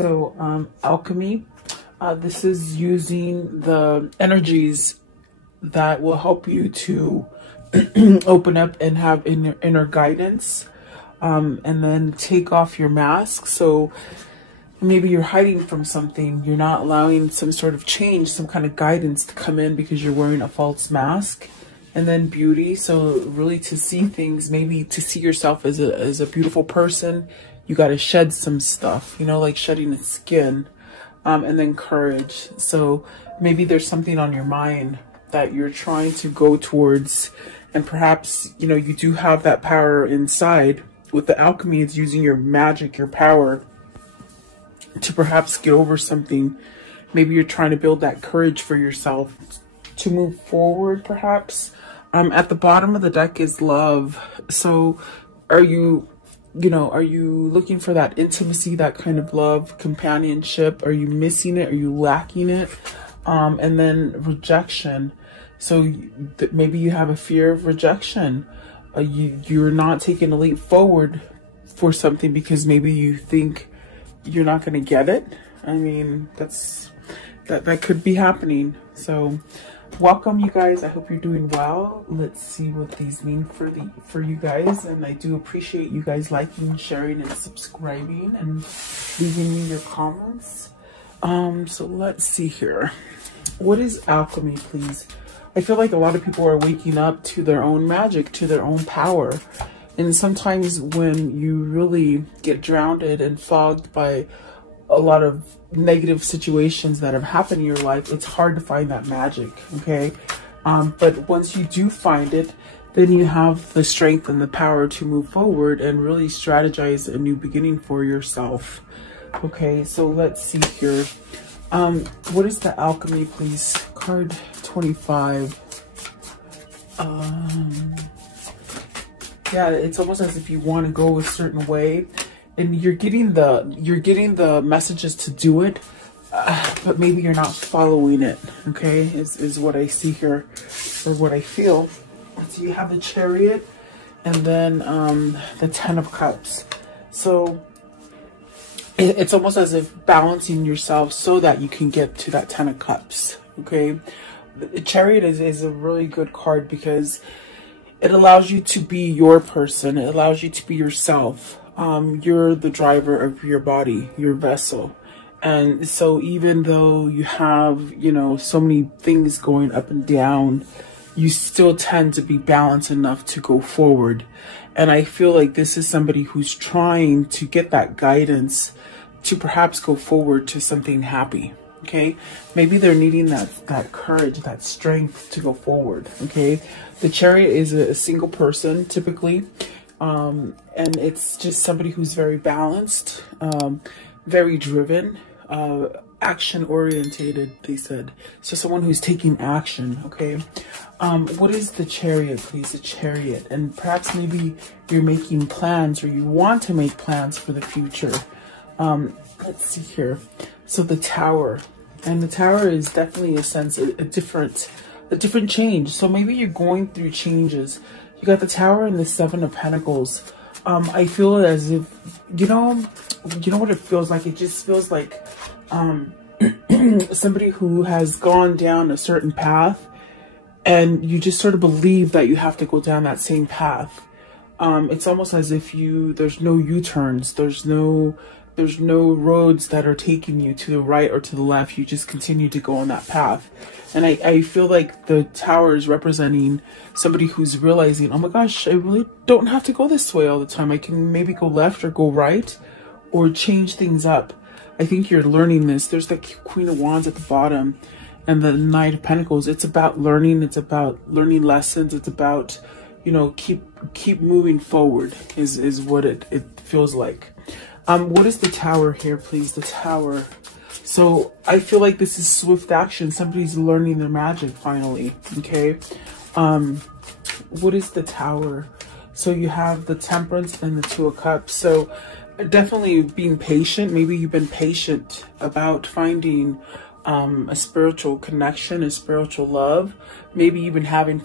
So alchemy, this is using the energies that will help you to open up and have inner guidance, and then take off your mask. So maybe you're hiding from something, you're not allowing some sort of change, some kind of guidance to come in because you're wearing a false mask. And then beauty, so really to see things, maybe to see yourself as a beautiful person, you got to shed some stuff, you know, like shedding the skin. And then courage, so maybe there's something on your mind that you're trying to go towards, and perhaps, you know, you do have that power inside. With the alchemy, it's using your magic, your power, to perhaps get over something. Maybe you're trying to build that courage for yourself to move forward, perhaps. At the bottom of the deck is love. So are you looking for that intimacy, that kind of love, companionship? Are you missing it? Are you lacking it? And then rejection. So maybe you have a fear of rejection. You're not taking a leap forward for something because maybe you think you're not going to get it. I mean, that could be happening. So welcome, you guys. I hope you're doing well. Let's see what these mean for you guys. And I do appreciate you guys liking, sharing, and subscribing, and leaving me your comments. So let's see here. What is alchemy, please? I feel like a lot of people are waking up to their own magic, to their own power. And sometimes when you really get drowned and fogged by a lot of negative situations that have happened in your life, it's hard to find that magic, okay? But once you do find it, then you have the strength and the power to move forward and really strategize a new beginning for yourself. Okay, so let's see here. What is the alchemy, please? Card 25. Yeah, it's almost as if you want to go a certain way, and you're getting the messages to do it, but maybe you're not following it. Okay, is what I see here, or what I feel. So you have the Chariot, and then the Ten of Cups. So it's almost as if balancing yourself so that you can get to that Ten of Cups. Okay, the Chariot is a really good card because it allows you to be your person. It allows you to be yourself. You're the driver of your body, your vessel. And so even though you have, you know, so many things going up and down, you still tend to be balanced enough to go forward. And I feel like this is somebody who's trying to get that guidance to perhaps go forward to something happy. Okay, maybe they're needing that courage, that strength to go forward. Okay, the Chariot is a single person typically, and it's just somebody who's very balanced, very driven, action orientated, they said. So someone who's taking action. Okay, what is the Chariot, please? The Chariot, and perhaps maybe you're making plans, or you want to make plans for the future. Let's see here. So the Tower, and the Tower is definitely a different change. So maybe you're going through changes. You got the Tower and the Seven of Pentacles. I feel as if, you know what it feels like? It just feels like somebody who has gone down a certain path, and you just sort of believe that you have to go down that same path. It's almost as if there's no U-turns, there's no roads that are taking you to the right or to the left. You just continue to go on that path. And I feel like the Tower is representing somebody who's realizing, oh my gosh, I really don't have to go this way all the time. I can maybe go left or go right, or change things up. I think you're learning this. There's the Queen of Wands at the bottom and the Knight of Pentacles. It's about learning. It's about learning lessons. It's about, you know, keep moving forward is what it feels like. What is the Tower here, please? The Tower. So I feel like this is swift action. Somebody's learning their magic finally. Okay. What is the Tower? So you have the Temperance and the Two of Cups. So definitely being patient. Maybe you've been patient about finding a spiritual connection, a spiritual love. Maybe you've been having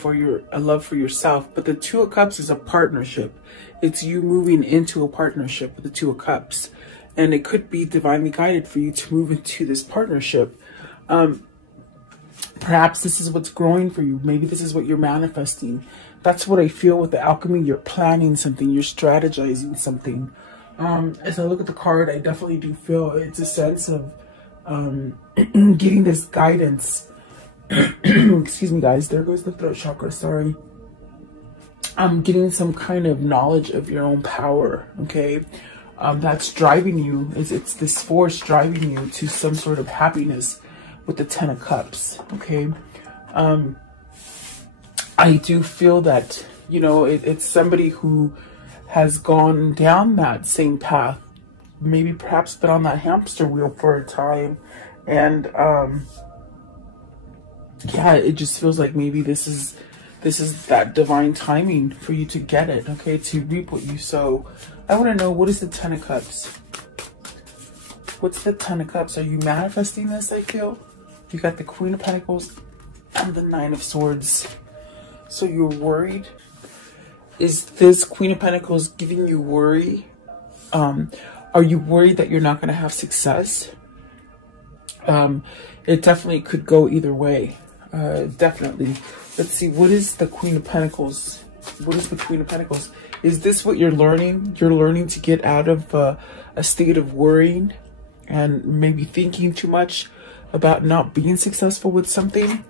a love for yourself. But the Two of Cups is a partnership. It's you moving into a partnership with the Two of Cups. and it could be divinely guided for you to move into this partnership. Perhaps this is what's growing for you. Maybe this is what you're manifesting. That's what I feel with the alchemy. You're planning something. You're strategizing something. As I look at the card, I definitely do feel it's a sense of getting this guidance. Excuse me, guys. There goes the throat chakra. Sorry. I'm getting some kind of knowledge of your own power. Okay. That's driving you. It's this force driving you to some sort of happiness with the 10 of Cups. Okay. I do feel that, you know, it's somebody who has gone down that same path, maybe perhaps been on that hamster wheel for a time, and yeah, it just feels like maybe this is that divine timing for you to get it, okay, to reap what you sow. I want to know, what is the 10 of Cups? What's the 10 of Cups? Are you manifesting this? I feel you got the Queen of Pentacles and the 9 of Swords. So you're worried. Is this Queen of Pentacles giving you worry? Are you worried that you're not going to have success? It definitely could go either way. Definitely. Let's see. What is the Queen of Pentacles? What is the Queen of Pentacles? Is this what you're learning? You're learning to get out of a state of worrying and maybe thinking too much about not being successful with something.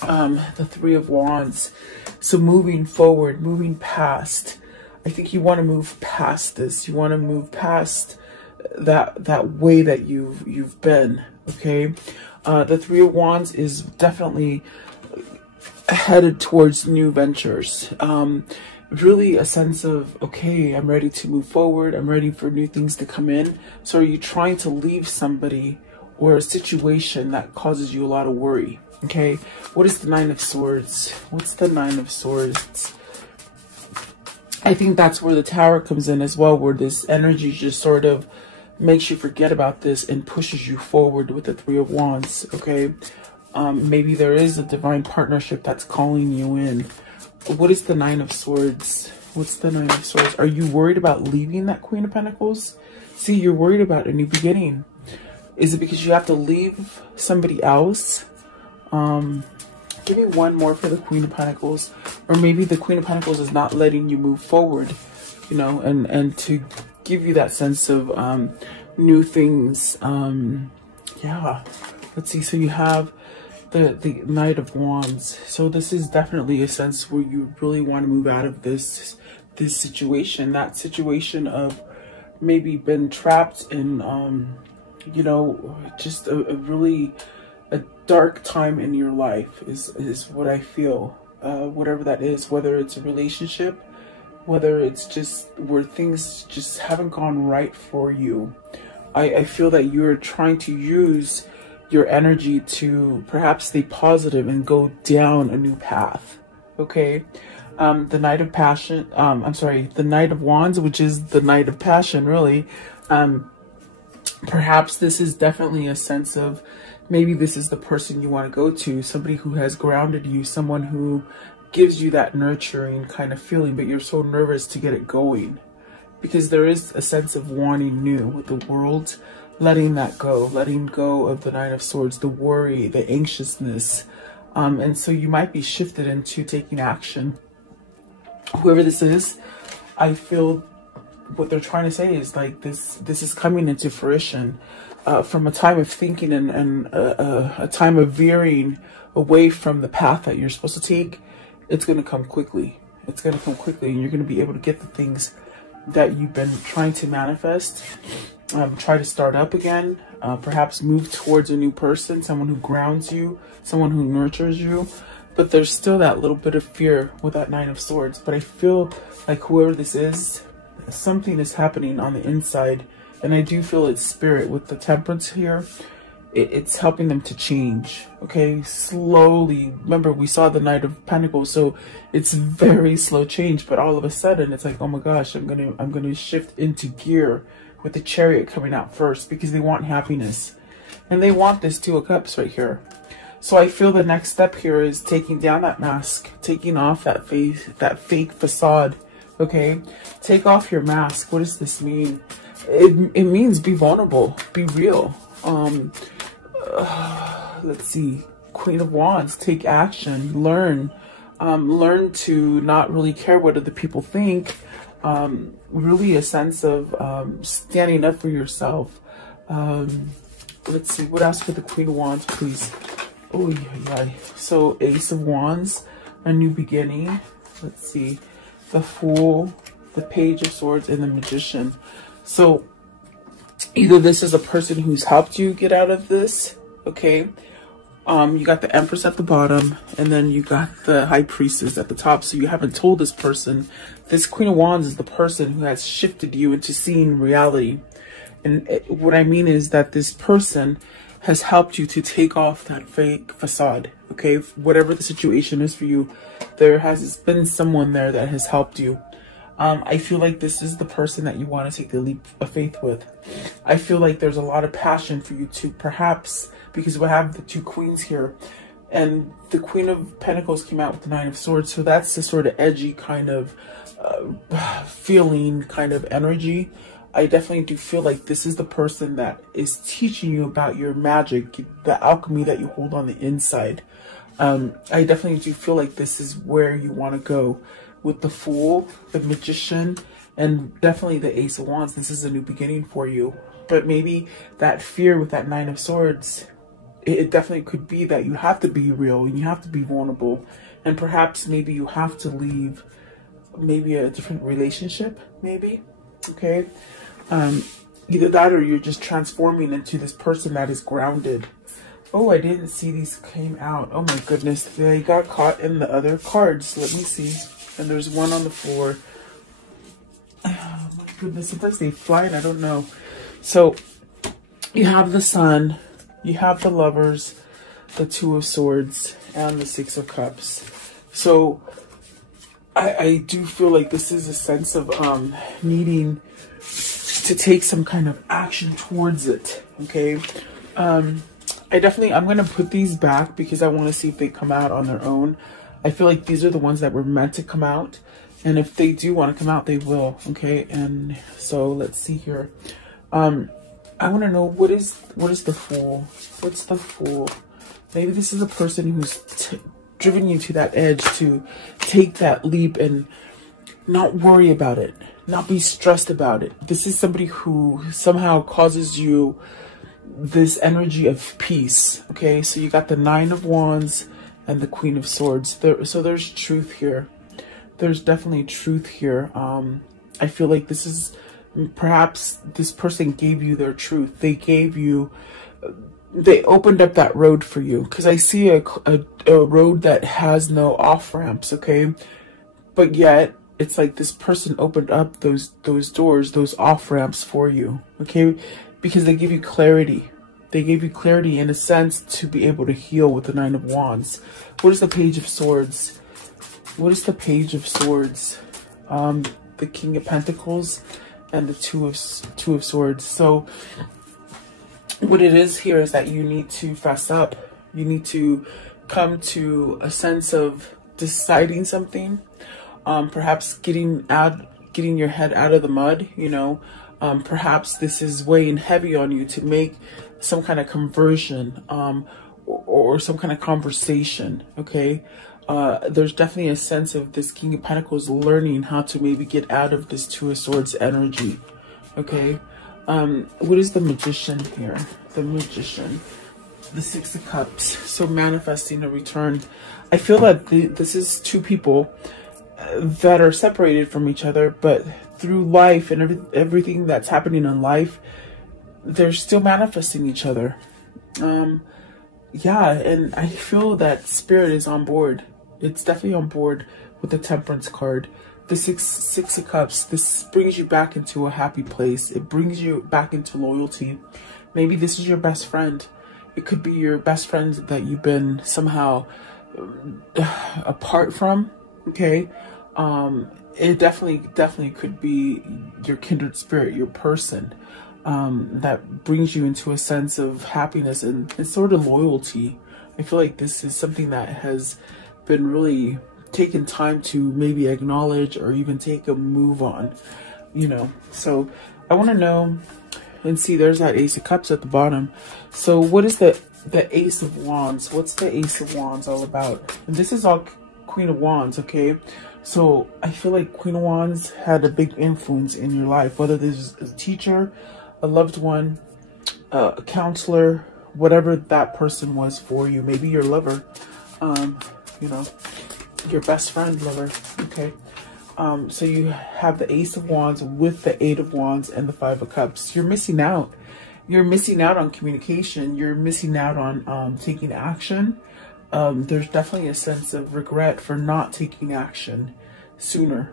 The Three of Wands. So moving forward, moving past. I think you want to move past this. You want to move past that way that you've been. Okay. The Three of Wands is definitely headed towards new ventures. Really a sense of, okay, I'm ready to move forward. I'm ready for new things to come in. So are you trying to leave somebody or a situation that causes you a lot of worry? Okay, what is the 9 of Swords? What's the 9 of Swords? I think that's where the Tower comes in as well, where this energy just sort of makes you forget about this and pushes you forward with the 3 of Wands, okay? Maybe there is a divine partnership that's calling you in. What is the 9 of Swords? What's the 9 of Swords? Are you worried about leaving that Queen of Pentacles? See, you're worried about a new beginning. Is it because you have to leave somebody else? Give me one more for the Queen of Pentacles. Or maybe the Queen of Pentacles is not letting you move forward, you know, and to give you that sense of new things. Yeah, let's see. So you have the Knight of Wands. So this is definitely a sense where you really want to move out of this situation, that situation of maybe been trapped in you know, just a really dark time in your life is what I feel. Whatever that is, whether it's a relationship, whether it's just where things just haven't gone right for you. I feel that you're trying to use your energy to perhaps stay positive and go down a new path. Okay. The Knight of Passion, I'm sorry, the Knight of Wands, which is the Knight of Passion, really. Perhaps this is definitely a sense of, maybe this is the person you want to go to, somebody who has grounded you, someone who gives you that nurturing kind of feeling, but you're so nervous to get it going. Because there is a sense of wanting new with the world, letting that go, letting go of the Nine of Swords, the worry, the anxiousness. And so you might be shifted into taking action. Whoever this is, I feel what they're trying to say is like this is coming into fruition. From a time of thinking and a time of veering away from the path that you're supposed to take, it's going to come quickly. It's going to come quickly, and you're going to be able to get the things that you've been trying to manifest, try to start up again, perhaps move towards a new person, someone who grounds you, someone who nurtures you. But there's still that little bit of fear with that Nine of Swords. But I feel like whoever this is, something is happening on the inside. And I do feel it's spirit with the Temperance here. It's helping them to change, okay? Slowly. Remember, we saw the Knight of Pentacles, so it's very slow change. But all of a sudden, it's like, oh my gosh, I'm gonna shift into gear with the Chariot coming out first, because they want happiness. And they want this Two of Cups right here. So I feel the next step here is taking down that mask, taking off that face, that fake facade, okay? Take off your mask. What does this mean? it means be vulnerable, be real. Let's see, Queen of Wands, take action, learn to not really care what other people think. Really a sense of standing up for yourself. Let's see, what else for the Queen of Wands, please? Oh, yeah. So Ace of Wands, a new beginning. Let's see, the Fool, the Page of Swords, and the Magician. So either this is a person who's helped you get out of this, okay? You got the Empress at the bottom, and then you got the High Priestess at the top. So you haven't told this person. This Queen of Wands is the person who has shifted you into seeing reality. And what I mean is that this person has helped you to take off that fake facade, okay? Whatever the situation is for you, there has been someone there that has helped you. I feel like this is the person that you want to take the leap of faith with. I feel like there's a lot of passion for you to perhaps, because we have the two queens here, and the Queen of Pentacles came out with the Nine of Swords. So that's the sort of edgy kind of feeling, kind of energy. I definitely do feel like this is the person that is teaching you about your magic, the alchemy that you hold on the inside. I definitely do feel like this is where you want to go with the Fool, the Magician, and definitely the Ace of Wands. This is a new beginning for you. But maybe that fear with that Nine of Swords, it definitely could be that you have to be real and you have to be vulnerable. And perhaps maybe you have to leave maybe a different relationship, maybe. Okay. Either that or you're just transforming into this person that is grounded. Oh, I didn't see these came out. Oh my goodness. They got caught in the other cards. Let me see. And there's one on the floor. Oh my goodness. Sometimes they fly and I don't know. So you have the Sun, you have the Lovers, the Two of Swords, and the Six of Cups. So I do feel like this is a sense of needing to take some kind of action towards it. Okay. I'm going to put these back because I want to see if they come out on their own. I feel like these are the ones that were meant to come out. And if they do want to come out, they will. Okay. And so let's see here. I want to know what is the Fool? What's the Fool? Maybe this is a person who's driven you to that edge to take that leap and not worry about it, not be stressed about it. This is somebody who somehow causes you this energy of peace. Okay, so you got the Nine of Wands and the Queen of Swords. So there's truth here. There's definitely truth here. I feel like this is perhaps this person gave you their truth. They gave you, they opened up that road for you, because I see a road that has no off ramps. Okay, but yet it's like this person opened up those doors, those off ramps for you. Okay, because they give you clarity. They gave you clarity in a sense to be able to heal with the Nine of Wands. What is the Page of Swords? What is the Page of Swords? The King of Pentacles and the Two of Swords. So what it is here is that you need to fess up. You need to come to a sense of deciding something. Perhaps getting your head out of the mud, you know. Perhaps this is weighing heavy on you to make some kind of conversion or some kind of conversation. Okay. There's definitely a sense of this King of Pentacles learning how to maybe get out of this Two of Swords energy. Okay. What is the Magician here? The Magician, the Six of Cups. So manifesting a return. I feel that this is two people that are separated from each other, but through life and everything that's happening in life, they're still manifesting each other. Yeah, and I feel that Spirit is on board. It's definitely on board with the Temperance card. The Six of Cups, this brings you back into a happy place. It brings you back into loyalty. Maybe this is your best friend. It could be your best friend that you've been somehow apart from. Okay. It definitely could be your kindred spirit, your person, that brings you into a sense of happiness and sort of loyalty. I feel like this is something that has been really taken time to maybe acknowledge or even take a move on, you know. So I want to know and see, there's that Ace of Cups at the bottom. So what is the Ace of Wands? What's the Ace of Wands all about? And this is all Queen of Wands, okay? So I feel like Queen of Wands had a big influence in your life, whether this is a teacher, a loved one, a counselor, whatever that person was for you. Maybe your lover, you know, your best friend lover, okay? So you have the Ace of Wands with the Eight of Wands and the Five of Cups. You're missing out. You're missing out on communication. You're missing out on taking action. There's definitely a sense of regret for not taking action sooner,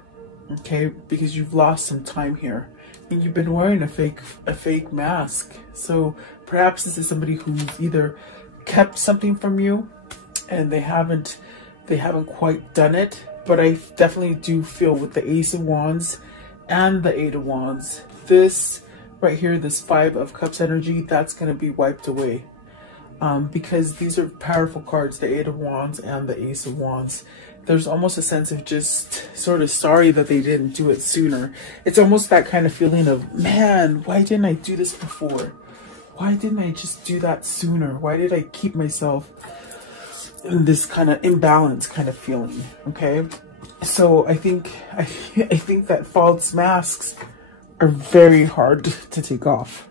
okay? Because you've lost some time here, and you've been wearing a fake mask. So perhaps this is somebody who's either kept something from you, and they haven't quite done it. But I definitely do feel with the Ace of Wands and the Eight of Wands, this right here, this Five of Cups energy, that's going to be wiped away. Because these are powerful cards, the Eight of Wands and the Ace of Wands. There's almost a sense of just sort of sorry that they didn't do it sooner. It's almost that kind of feeling of, man, why didn't I do this before? Why didn't I just do that sooner? Why did I keep myself in this kind of imbalance kind of feeling, okay? So I think that false masks are very hard to take off.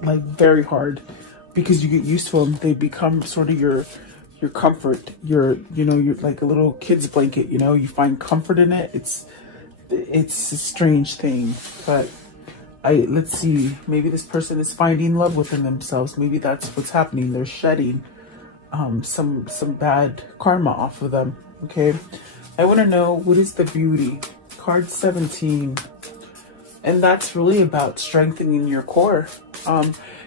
Like, very hard. Because you get used to them. They become sort of your comfort. You're like a little kid's blanket, you know? You find comfort in it. It's a strange thing. But let's see. Maybe this person is finding love within themselves. Maybe that's what's happening. They're shedding some bad karma off of them, okay? I want to know, what is the beauty? Card 17. And that's really about strengthening your core.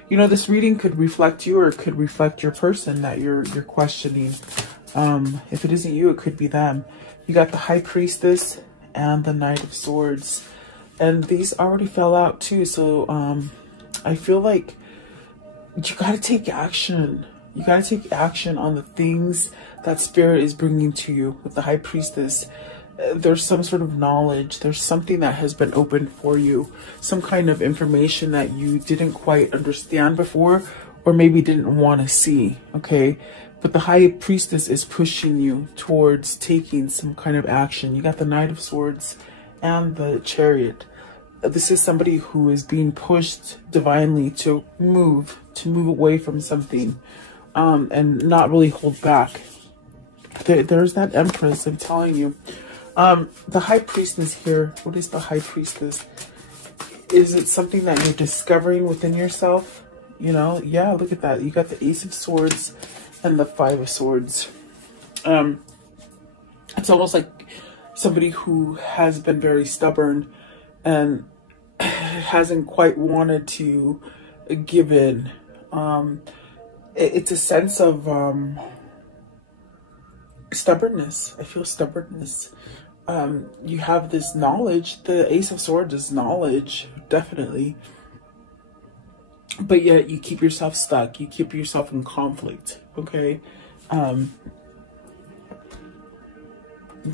You know, this reading could reflect you, or it could reflect your person that you're questioning. If it isn't you, it could be them. You got the High Priestess and the Knight of Swords. And these already fell out too. So I feel like you got to take action. You got to take action on the things that Spirit is bringing to you. With the High Priestess, there's some sort of knowledge. There's something that has been opened for you. Some kind of information that you didn't quite understand before, or maybe didn't want to see, okay? But the High Priestess is pushing you towards taking some kind of action. You got the Knight of Swords and the Chariot. This is somebody who is being pushed divinely to move away from something, and not really hold back. There's that Empress, I'm telling you. The High Priestess here, what is the High Priestess? Is it something that you're discovering within yourself? You know, yeah, look at that. You got the Ace of Swords and the Five of Swords. It's almost like somebody who has been very stubborn and hasn't quite wanted to give in. It's a sense of stubbornness. I feel stubbornness. You have this knowledge. The Ace of Swords is knowledge, definitely. But yet you keep yourself stuck. You keep yourself in conflict, okay? You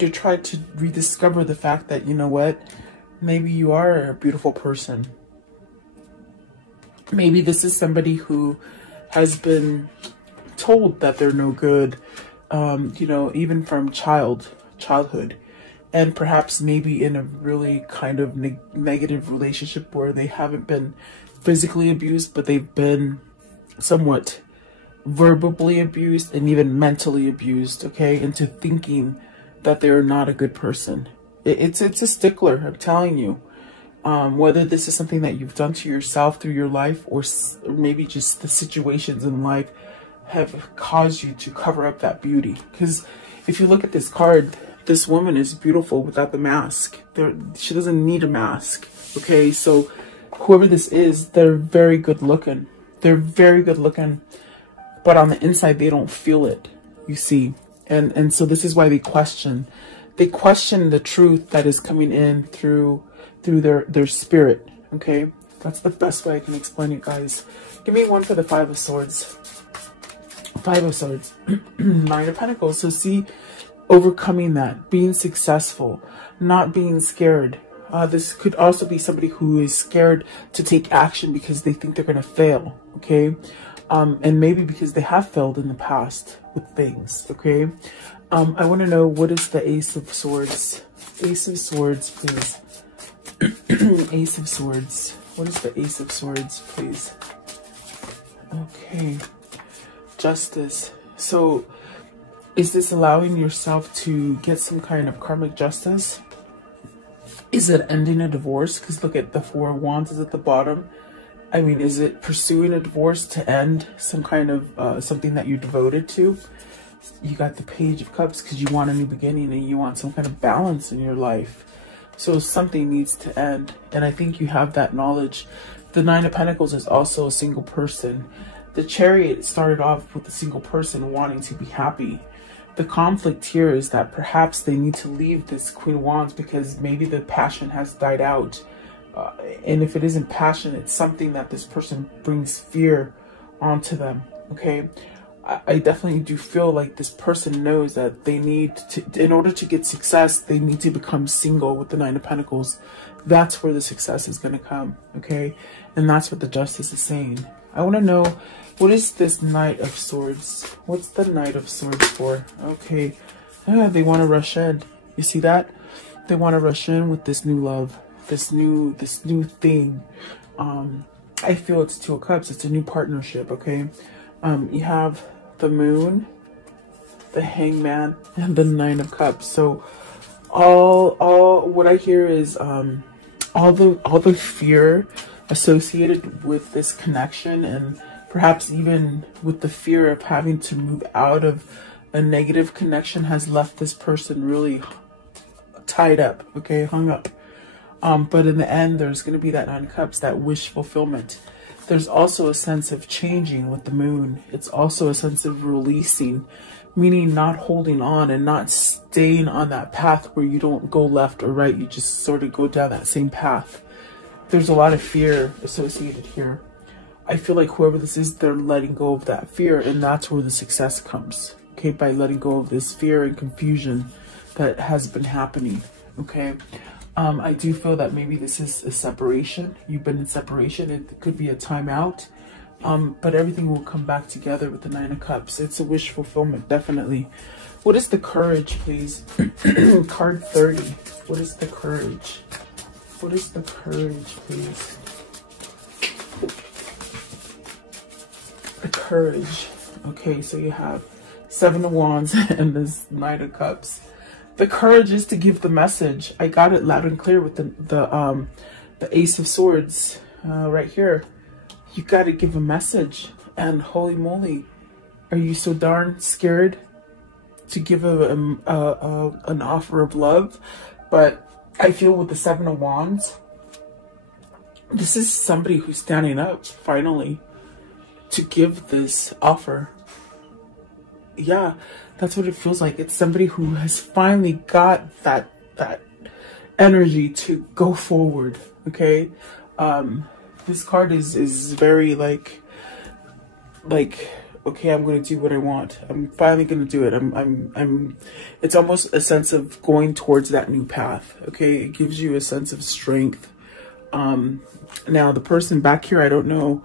try to rediscover the fact that, you know what? Maybe you are a beautiful person. Maybe this is somebody who has been told that they're no good, you know, even from childhood. And perhaps maybe in a really kind of negative relationship where they haven't been physically abused, but they've been somewhat verbally abused and even mentally abused, okay, into thinking that they're not a good person. It's a stickler, I'm telling you. Whether this is something that you've done to yourself through your life, or maybe just the situations in life have caused you to cover up that beauty. Because if you look at this card, this woman is beautiful without the mask. She doesn't need a mask, okay? So whoever this is, they're very good looking. They're very good looking, but on the inside, they don't feel it, you see. And so this is why they question. They question the truth that is coming in through their spirit, okay? That's the best way I can explain it, guys. Give me one for the Five of Swords. Five of Swords. Nine of Pentacles. So see, overcoming that, being successful, not being scared, This could also be somebody who is scared to take action because they think they're going to fail, okay? And maybe because they have failed in the past with things, okay? I want to know, what is the Ace of Swords? Ace of Swords, please. Ace of Swords. What is the Ace of Swords, please? Okay. Justice. So, is this allowing yourself to get some kind of karmic justice? Is it ending a divorce? Because look at the Four of Wands is at the bottom. I mean, is it pursuing a divorce to end some kind of something that you're devoted to? You got the Page of Cups because you want a new beginning and you want some kind of balance in your life. So something needs to end. And I think you have that knowledge. The Nine of Pentacles is also a single person. The Chariot started off with a single person wanting to be happy. The conflict here is that perhaps they need to leave this Queen of Wands because maybe the passion has died out. And if it isn't passion, it's something that this person brings fear onto them, okay? I definitely do feel like this person knows that they need to, in order to get success, they need to become single with the Nine of Pentacles. That's where the success is going to come, okay? And that's what the Justice is saying. I want to know, what is this Knight of Swords? What's the Knight of Swords for? Okay, they want to rush in. You see that? They want to rush in with this new love, this new thing. I feel it's Two of Cups. It's a new partnership, okay? You have the Moon, the Hangman, and the Nine of Cups. So all what I hear is all the fear associated with this connection, and perhaps even with the fear of having to move out of a negative connection, has left this person really tied up, okay, hung up. But in the end, there's going to be that Nine of Cups, that wish fulfillment. There's also a sense of changing with the Moon. It's also a sense of releasing, meaning not holding on and not staying on that path where you don't go left or right. You just sort of go down that same path. There's a lot of fear associated here. I feel like whoever this is, they're letting go of that fear, and that's where the success comes, okay? By letting go of this fear and confusion that has been happening, okay? I do feel that maybe this is a separation. You've been in separation. It could be a timeout, but everything will come back together with the Nine of Cups. It's a wish fulfillment, definitely. What is the Courage, please? Card 30. What is the Courage? What is the Courage, please? The Courage. Okay, so you have Seven of Wands and this Knight of Cups. The Courage is to give the message. I got it loud and clear with the Ace of Swords right here. You got to give a message, and holy moly, are you so darn scared to give an offer of love? But I feel with the Seven of Wands, this is somebody who's standing up finally to give this offer. Yeah, that's what it feels like. It's somebody who has finally got that energy to go forward, okay? This card is very like, okay, I'm going to do what I want. I'm finally going to do it. It's almost a sense of going towards that new path, okay? It gives you a sense of strength. Now, the person back here, I don't know,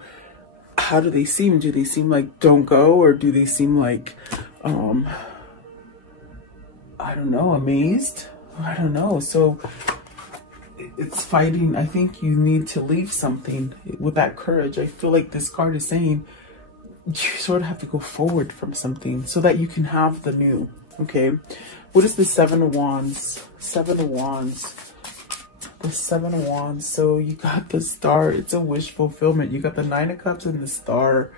how do they seem? Do they seem like don't go, or do they seem like, I don't know, amazed? I don't know. So it's fighting. I think you need to leave something with that Courage. I feel like this card is saying you sort of have to go forward from something so that you can have the new, okay? What is the Seven of Wands? Seven of Wands. The Seven of Wands. So you got the Star. It's a wish fulfillment. You got the Nine of Cups and the Star.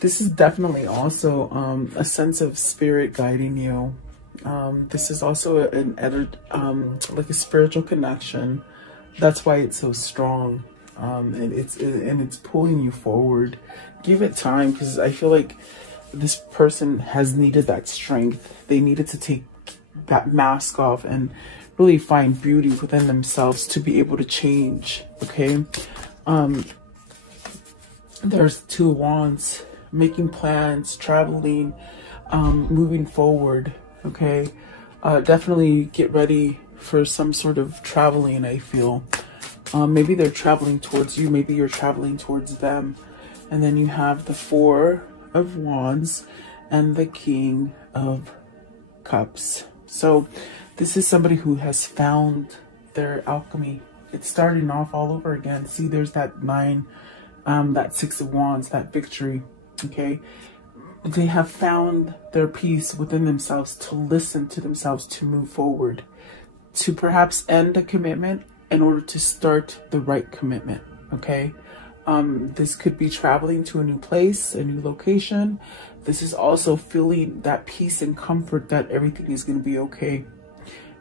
This is definitely also a sense of spirit guiding you. This is also like a spiritual connection. That's why it's so strong. And it's pulling you forward. Give it time, because I feel like this person has needed that strength. They needed to take that mask off and really find beauty within themselves to be able to change, okay? There's Two of Wands, making plans, traveling, moving forward, okay? Definitely get ready for some sort of traveling, I feel. Maybe they're traveling towards you. Maybe you're traveling towards them. And then you have the Four of Wands and the King of Cups. So this is somebody who has found their alchemy. It's starting off all over again. See, there's that 9, that 6 of Wands, that victory. Okay. They have found their peace within themselves to listen to themselves, to move forward, to perhaps end a commitment in order to start the right commitment. Okay. This could be traveling to a new place, a new location. This is also feeling that peace and comfort that everything is going to be okay.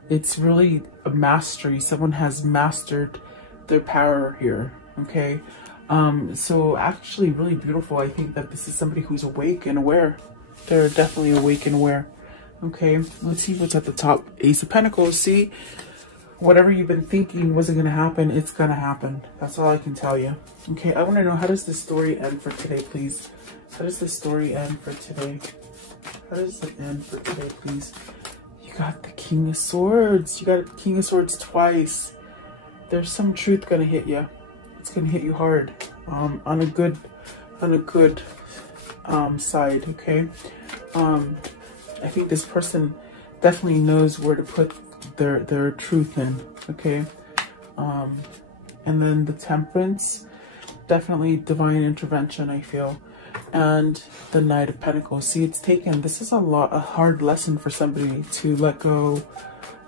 It's really a mastery. Someone has mastered their power here. Okay. So actually really beautiful. I think that this is somebody who's awake and aware. They're definitely awake and aware. Okay. Let's see what's at the top. Ace of Pentacles. See, whatever you've been thinking wasn't going to happen, it's going to happen. That's all I can tell you. Okay. I want to know, how does this story end for today, please? How does this story end for today? How does it end for today, please? You got the King of Swords. You got King of Swords twice. There's some truth going to hit you. It's going to hit you hard, on a good side. Okay. I think this person definitely knows where to put their truth in. Okay. And then the Temperance, definitely divine intervention, I feel. And the Knight of Pentacles. See, it's taken, this is a hard lesson for somebody to let go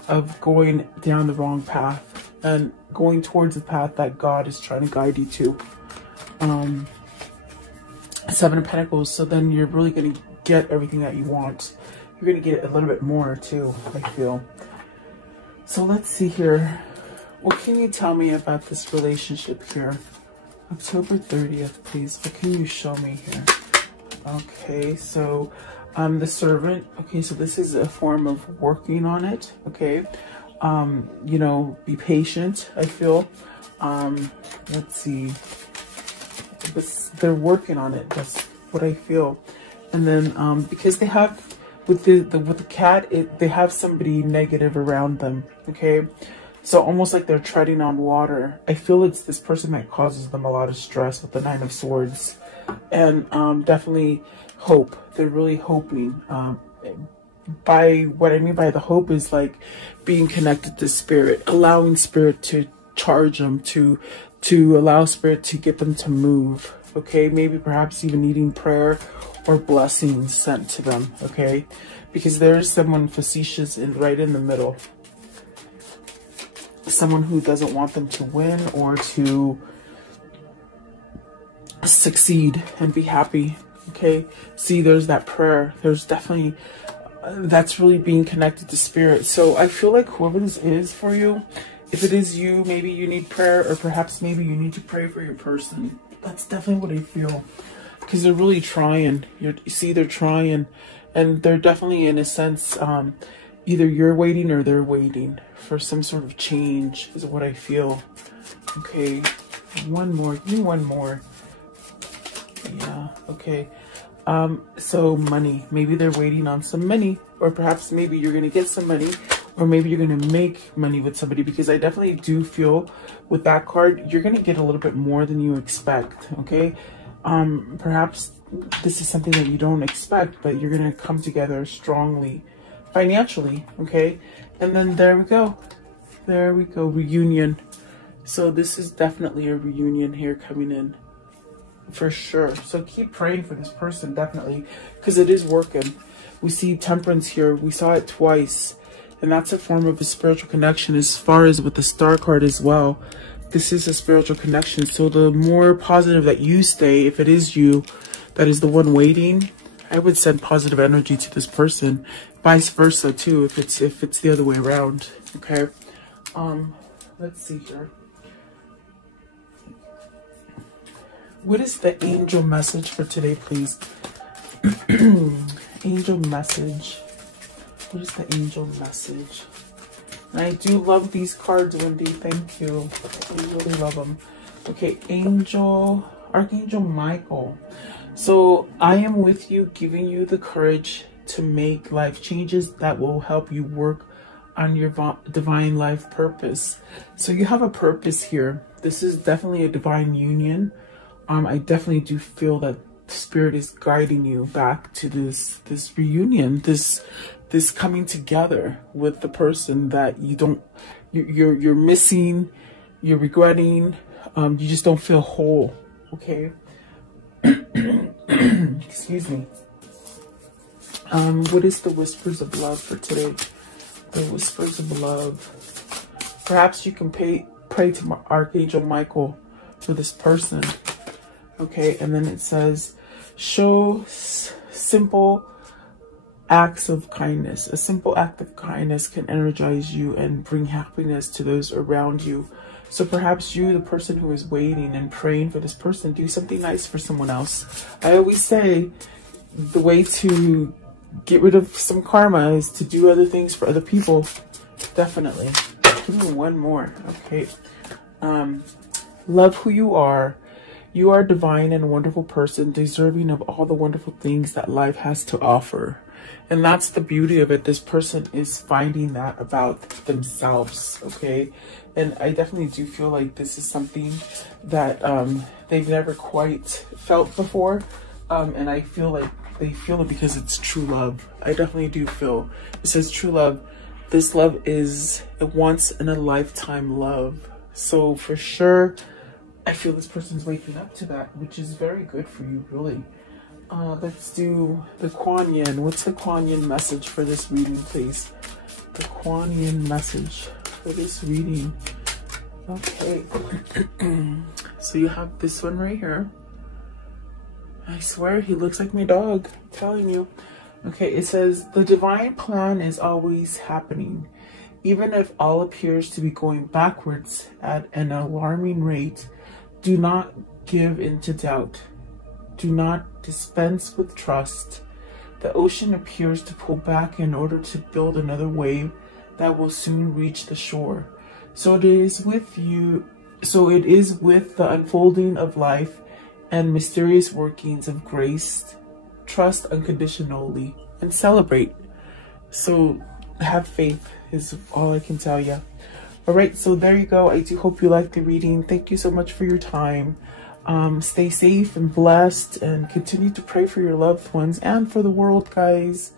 of going down the wrong path and going towards the path that God is trying to guide you to. 7 of Pentacles. So then you're really going to get everything that you want. You're going to get a little bit more too, I feel. So let's see here. What can you tell me about this relationship here? October 30th, please. What can you show me here? Okay, so the Servant. Okay, so this is a form of working on it. Okay. You know, be patient, I feel. Let's see. They're working on it. That's what I feel. And then because they have with the cat, they have somebody negative around them. Okay. So almost like they're treading on water. I feel it's this person that causes them a lot of stress with the 9 of Swords. And definitely hope. They're really hoping. By what I mean by the hope is like being connected to Spirit, allowing Spirit to charge them, to allow Spirit to get them to move. Okay, maybe perhaps even needing prayer or blessings sent to them. Okay, because there's someone facetious right in the middle. Someone who doesn't want them to win or to succeed and be happy. Okay, see, there's that prayer. There's definitely that's really being connected to Spirit. So I feel like whoever this is for you, if it is you, maybe you need prayer, or perhaps maybe you need to pray for your person. That's definitely what I feel, because they're really trying. You see, they're trying, and they're definitely, in a sense, either you're waiting or they're waiting for some sort of change, is what I feel. Okay, one more. Give me one more. Yeah, okay. So money, maybe they're waiting on some money, or perhaps maybe you're going to get some money, or maybe you're going to make money with somebody, because I definitely do feel with that card, you're going to get a little bit more than you expect. Okay. Perhaps this is something that you don't expect, but you're going to come together strongly financially. Okay. And then there we go. There we go. Reunion. So this is definitely a reunion here coming in. For sure. So keep praying for this person, definitely, because it is working. We see Temperance here. We saw it twice, and that's a form of a spiritual connection, as far as with the Star card as well. This is a spiritual connection. So the more positive that you stay, if it is you that is the one waiting, I would send positive energy to this person. Vice versa too, if it's the other way around. Okay. Let's see here. What is the angel message for today, please? Angel message. What is the angel message? And I do love these cards, Wendy. Thank you. I really love them. Okay, Archangel Michael. So I am with you, giving you the courage to make life changes that will help you work on your divine life purpose. So you have a purpose here. This is definitely a divine union. I definitely do feel that Spirit is guiding you back to this reunion, this coming together with the person that you're missing, you're regretting, you just don't feel whole. Okay. Excuse me. What is the whispers of love for today? The whispers of love. Perhaps you can pray to Archangel Michael for this person. Okay, and then it says, show simple acts of kindness. A simple act of kindness can energize you and bring happiness to those around you. So perhaps you, the person who is waiting and praying for this person, do something nice for someone else. I always say the way to get rid of some karma is to do other things for other people. Definitely. Give me one more. Okay. Love who you are. You are a divine and wonderful person, deserving of all the wonderful things that life has to offer. And that's the beauty of it. This person is finding that about themselves, okay? And I definitely do feel like this is something that they've never quite felt before. And I feel like they feel it because it's true love. I definitely do feel. It says true love. This love is a once in a lifetime love. So for sure, I feel this person's waking up to that, which is very good for you, really. Let's do the Kuan Yin. What's the Kuan Yin message for this reading, please? The Kuan Yin message for this reading. Okay. So you have this one right here. I swear he looks like my dog. I'm telling you. Okay, it says, the divine plan is always happening. Even if all appears to be going backwards at an alarming rate, do not give in to doubt. Do not dispense with trust. The ocean appears to pull back in order to build another wave that will soon reach the shore. So it is with you. So it is with the unfolding of life and mysterious workings of grace. Trust unconditionally and celebrate. So have faith is all I can tell you. All right, so there you go. I do hope you liked the reading. Thank you so much for your time. Stay safe and blessed, and continue to pray for your loved ones and for the world, guys.